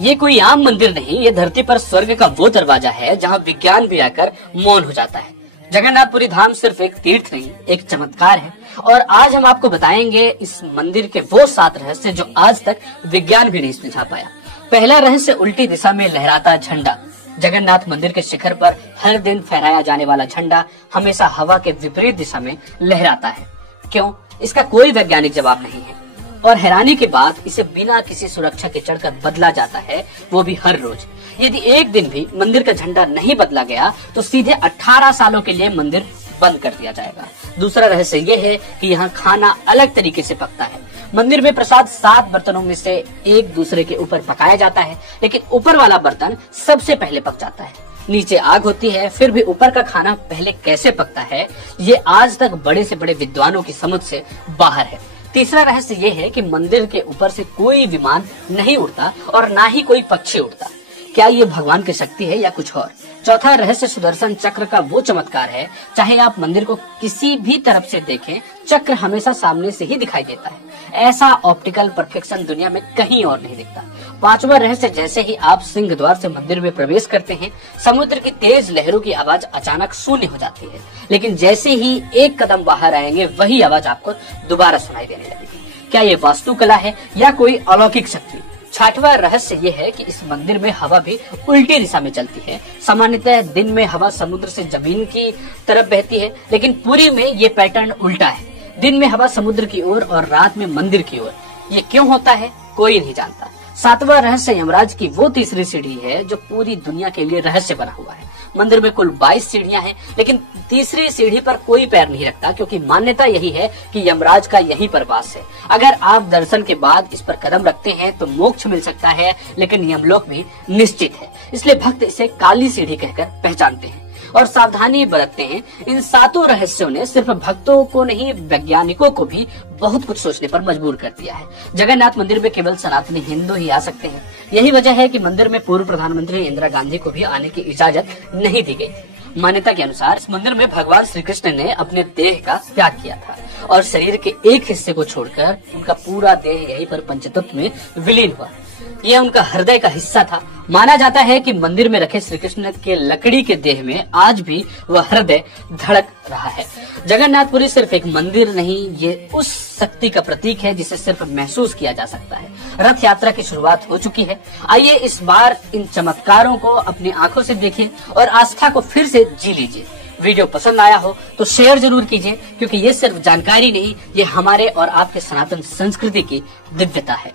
ये कोई आम मंदिर नहीं, ये धरती पर स्वर्ग का वो दरवाजा है जहाँ विज्ञान भी आकर मौन हो जाता है। जगन्नाथपुरी धाम सिर्फ एक तीर्थ नहीं, एक चमत्कार है। और आज हम आपको बताएंगे इस मंदिर के वो 7 रहस्य जो आज तक विज्ञान भी नहीं सुलझा पाया। पहला रहस्य, उल्टी दिशा में लहराता झंडा। जगन्नाथ मंदिर के शिखर पर हर दिन फहराया जाने वाला झंडा हमेशा हवा के विपरीत दिशा में लहराता है। क्यों? इसका कोई वैज्ञानिक जवाब नहीं है। और हैरानी की बात, इसे बिना किसी सुरक्षा के चढ़कर बदला जाता है, वो भी हर रोज। यदि एक दिन भी मंदिर का झंडा नहीं बदला गया तो सीधे 18 सालों के लिए मंदिर बंद कर दिया जाएगा। दूसरा रहस्य ये है कि यहाँ खाना अलग तरीके से पकता है। मंदिर में प्रसाद 7 बर्तनों में से एक दूसरे के ऊपर पकाया जाता है, लेकिन ऊपर वाला बर्तन सबसे पहले पक जाता है। नीचे आग होती है, फिर भी ऊपर का खाना पहले कैसे पकता है, ये आज तक बड़े से बड़े विद्वानों की समझ से बाहर है। तीसरा रहस्य ये है कि मंदिर के ऊपर से कोई विमान नहीं उड़ता और ना ही कोई पक्षी उड़ता। क्या ये भगवान की शक्ति है या कुछ और? चौथा रहस्य, सुदर्शन चक्र का वो चमत्कार है, चाहे आप मंदिर को किसी भी तरफ से देखें, चक्र हमेशा सामने से ही दिखाई देता है। ऐसा ऑप्टिकल परफेक्शन दुनिया में कहीं और नहीं दिखता। पांचवा रहस्य, जैसे ही आप सिंह द्वार से मंदिर में प्रवेश करते हैं, समुद्र की तेज लहरों की आवाज अचानक शून्य हो जाती है, लेकिन जैसे ही एक कदम बाहर आएंगे वही आवाज आपको दोबारा सुनाई देने लगेगी। क्या ये वास्तुकला है या कोई अलौकिक शक्ति? छठवां रहस्य ये है कि इस मंदिर में हवा भी उल्टी दिशा में चलती है। सामान्यतः दिन में हवा समुद्र से जमीन की तरफ बहती है, लेकिन पुरी में ये पैटर्न उल्टा है। दिन में हवा समुद्र की ओर और रात में मंदिर की ओर। ये क्यों होता है, कोई नहीं जानता। सातवां रहस्य, यमराज की वो तीसरी सीढ़ी है जो पूरी दुनिया के लिए रहस्य बना हुआ है। मंदिर में कुल 22 सीढ़ियां हैं, लेकिन तीसरी सीढ़ी पर कोई पैर नहीं रखता, क्योंकि मान्यता यही है कि यमराज का यहीं पर वास है। अगर आप दर्शन के बाद इस पर कदम रखते हैं तो मोक्ष मिल सकता है, लेकिन यमलोक भी निश्चित है। इसलिए भक्त इसे काली सीढ़ी कहकर पहचानते हैं और सावधानी बरतते हैं। इन 7 रहस्यों ने सिर्फ भक्तों को नहीं, वैज्ञानिकों को भी बहुत कुछ सोचने पर मजबूर कर दिया है। जगन्नाथ मंदिर में केवल सनातनी हिंदू ही आ सकते हैं। यही वजह है कि मंदिर में पूर्व प्रधानमंत्री इंदिरा गांधी को भी आने की इजाजत नहीं दी गई थी। मान्यता के अनुसार इस मंदिर में भगवान श्री कृष्ण ने अपने देह का त्याग किया था और शरीर के एक हिस्से को छोड़कर उनका पूरा देह यहीं पर पंचतत्व में विलीन हुआ। यह उनका हृदय का हिस्सा था। माना जाता है कि मंदिर में रखे श्री कृष्ण के लकड़ी के देह में आज भी वह हृदय धड़क रहा है। जगन्नाथपुरी सिर्फ एक मंदिर नहीं, ये उस शक्ति का प्रतीक है जिसे सिर्फ महसूस किया जा सकता है। रथ यात्रा की शुरुआत हो चुकी है। आइए इस बार इन चमत्कारों को अपनी आंखों से देखिए और आस्था को फिर से जी लीजिए। वीडियो पसंद आया हो तो शेयर जरूर कीजिए, क्योंकि ये सिर्फ जानकारी नहीं, ये हमारे और आपके सनातन संस्कृति की दिव्यता है।